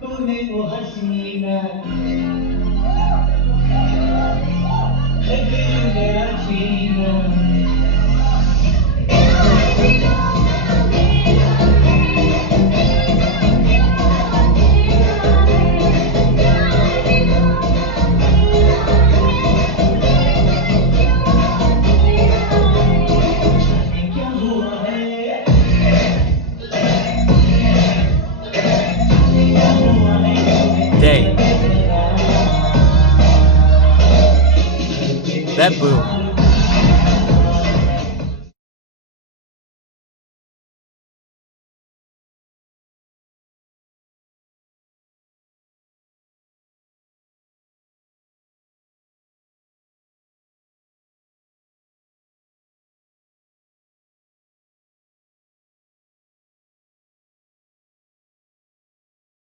तूने वो हसीना है दिल मेरा जीना Dang. That boom.